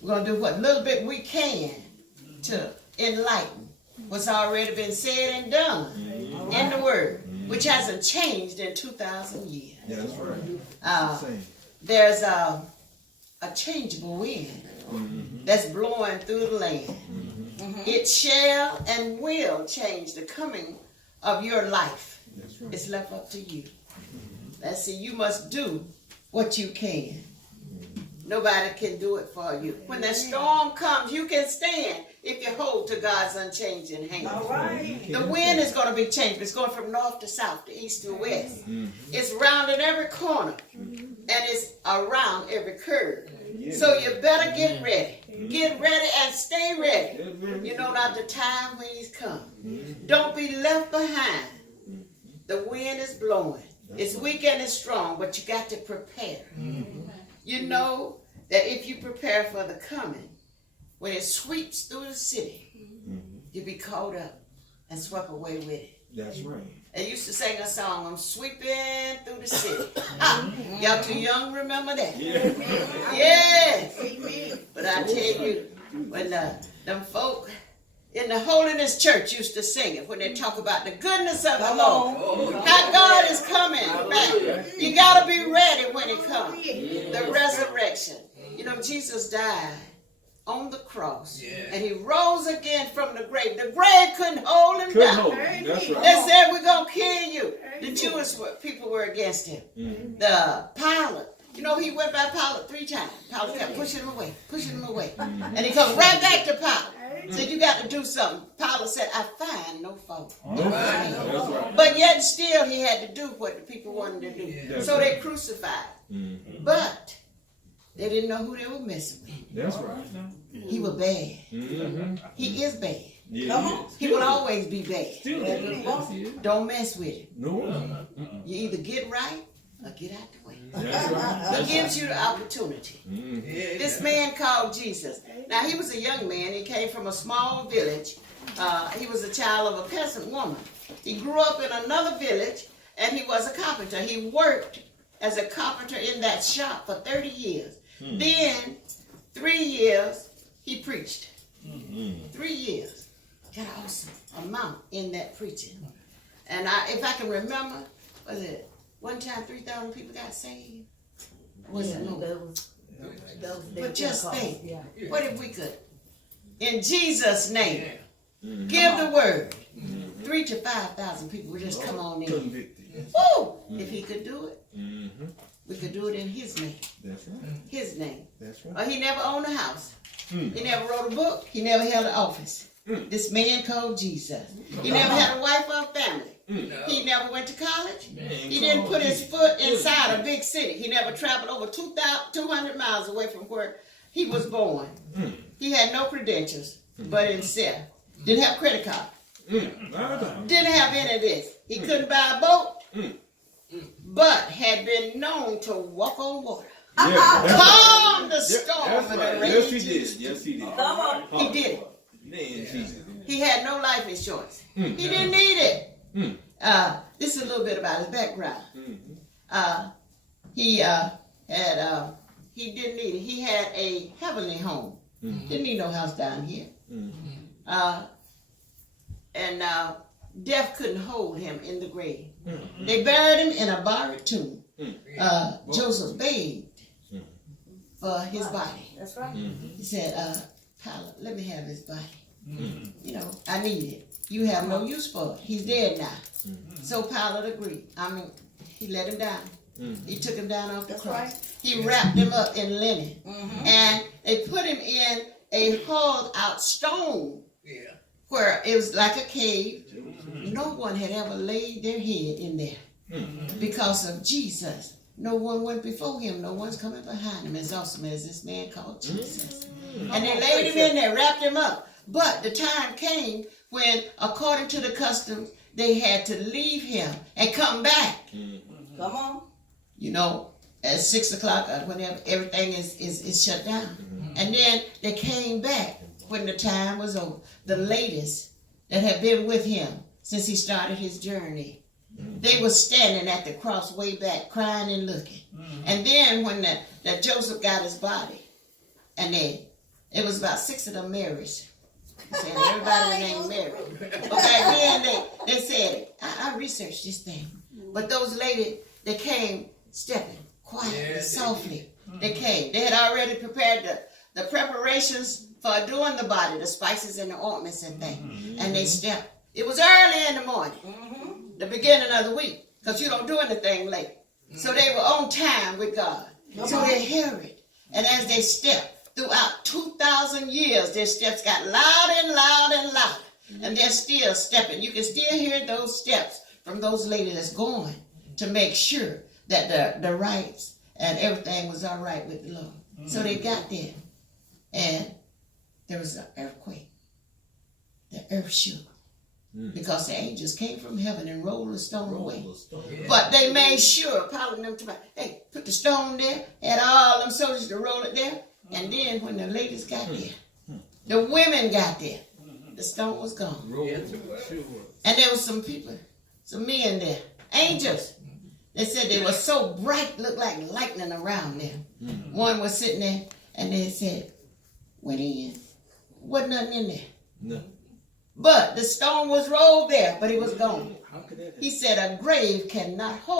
we're going to do what little bit we can to enlighten what's already been said and done in the Word, which hasn't changed in 2,000 years. Yeah, that's right. There's a changeable wind that's blowing through the land. It shall and will change the coming of your life. Right. It's left up to you. Let's see, you must do what you can. Nobody can do it for you. When the storm comes, you can stand if you hold to God's unchanging hand. All right. The wind is going to be changed. It's going from north to south, to east to west. It's rounding every corner, and it's around every curve. So you better get ready. Get ready and stay ready. You know not the time when he's come. Don't be left behind. The wind is blowing. It's weak and it's strong, but you got to prepare. You know that if you prepare for the coming, when it sweeps through the city, you'll be caught up and swept away with it. That's right. They used to sing a song, I'm sweeping through the city. Y'all too young to remember that? Yes. But I tell you, when them folk in the Holiness Church used to sing it, when they talk about the goodness of the Lord, how God is coming back. You got to be ready when it comes. The resurrection. You know, Jesus died on the cross, and he rose again from the grave. The grave couldn't hold him down. That's right. They said, we're going to kill you. The Jewish people were against him. The Pilate, you know, he went by Pilate 3 times. Pilate kept pushing him away. And he comes right back to Pilate. Said, you got to do something. Pilate said, I find no fault. But yet still he had to do what the people wanted to do. So they crucified. But they didn't know who they were messing with. That's right. He was bad. He is bad. Yeah. He will always be bad. Don't mess with him. No. You either get right or get out the way. That's right. He gives you the opportunity. This man called Jesus. Now, he was a young man. He came from a small village. He was a child of a peasant woman. He grew up in another village, and he was a carpenter. He worked as a carpenter in that shop for 30 years. Then, 3 years, he preached. 3 years. Got an awesome amount in that preaching. And if I can remember, was it one time 3,000 people got saved? Was it more? But just think, what if we could, in Jesus' name, give the word, 3,000 to 5,000 people would just come on in. Woo! If he could do it, we could do it in his name. That's right. His name. That's right. He never owned a house. He never wrote a book. He never held an office. This man called Jesus. He never had a wife or a family. He never went to college. He didn't put his foot inside a big city. He never traveled over 200 miles away from where he was born. He had no credentials but himself. Didn't have credit card. Didn't have any of this. He couldn't buy a boat, but had been known to walk on water. Calm the storm and the rain. Yes, he did. Yes, he did. He did it. Man, Jesus. He had no life insurance. He didn't need it. This is a little bit about his background. He didn't need it. He had a heavenly home. Didn't need no house down here. And death couldn't hold him in the grave. They buried him in a borrowed tomb. Joseph begged for his body. That's right. He said, Pilate, let me have his body. You know, I need it. You have no use for it. He's dead now. So Pilate agreed. He let him down. He took him down off the cross. Right. He wrapped him up in linen. And they put him in a hauled out stone where it was like a cave. No one had ever laid their head in there because of Jesus. No one went before him. No one's coming behind him as awesome as this man called Jesus. And they laid him in there, wrapped him up. But the time came when, according to the customs, they had to leave him and come back. Come on. You know, at 6 o'clock or whenever everything is shut down. And then they came back when the time was over. The latest that had been with him since he started his journey. They were standing at the cross way back, crying and looking. And then when that Joseph got his body, And it was about 6 of them married. Saying everybody named Mary. But back then they said, I researched this thing. But those ladies, they came stepping quietly, softly. They came. They had already prepared the preparations for doing the body, the spices and the ointments and things. And they stepped. It was early in the morning, the beginning of the week, because you don't do anything late. So they were on time with God. So they hurried. And as they stepped, throughout 2,000 years, their steps got louder and louder and louder. And they're still stepping. You can still hear those steps from those ladies that's going to make sure that the rights and everything was all right with the Lord. So they got there. And there was an earthquake. The earth shook. Because the angels came from heaven and rolled the stone away. But they made sure, Paul and them, hey, put the stone there, had all them soldiers to roll it there. And then when the ladies got there, the women got there, the stone was gone. And there was some people, some men there, angels. They said they were so bright, looked like lightning around them. One was sitting there, and they said, went in, wasn't nothing in there. No. But the stone was rolled there, but it was gone. He said, a grave cannot hold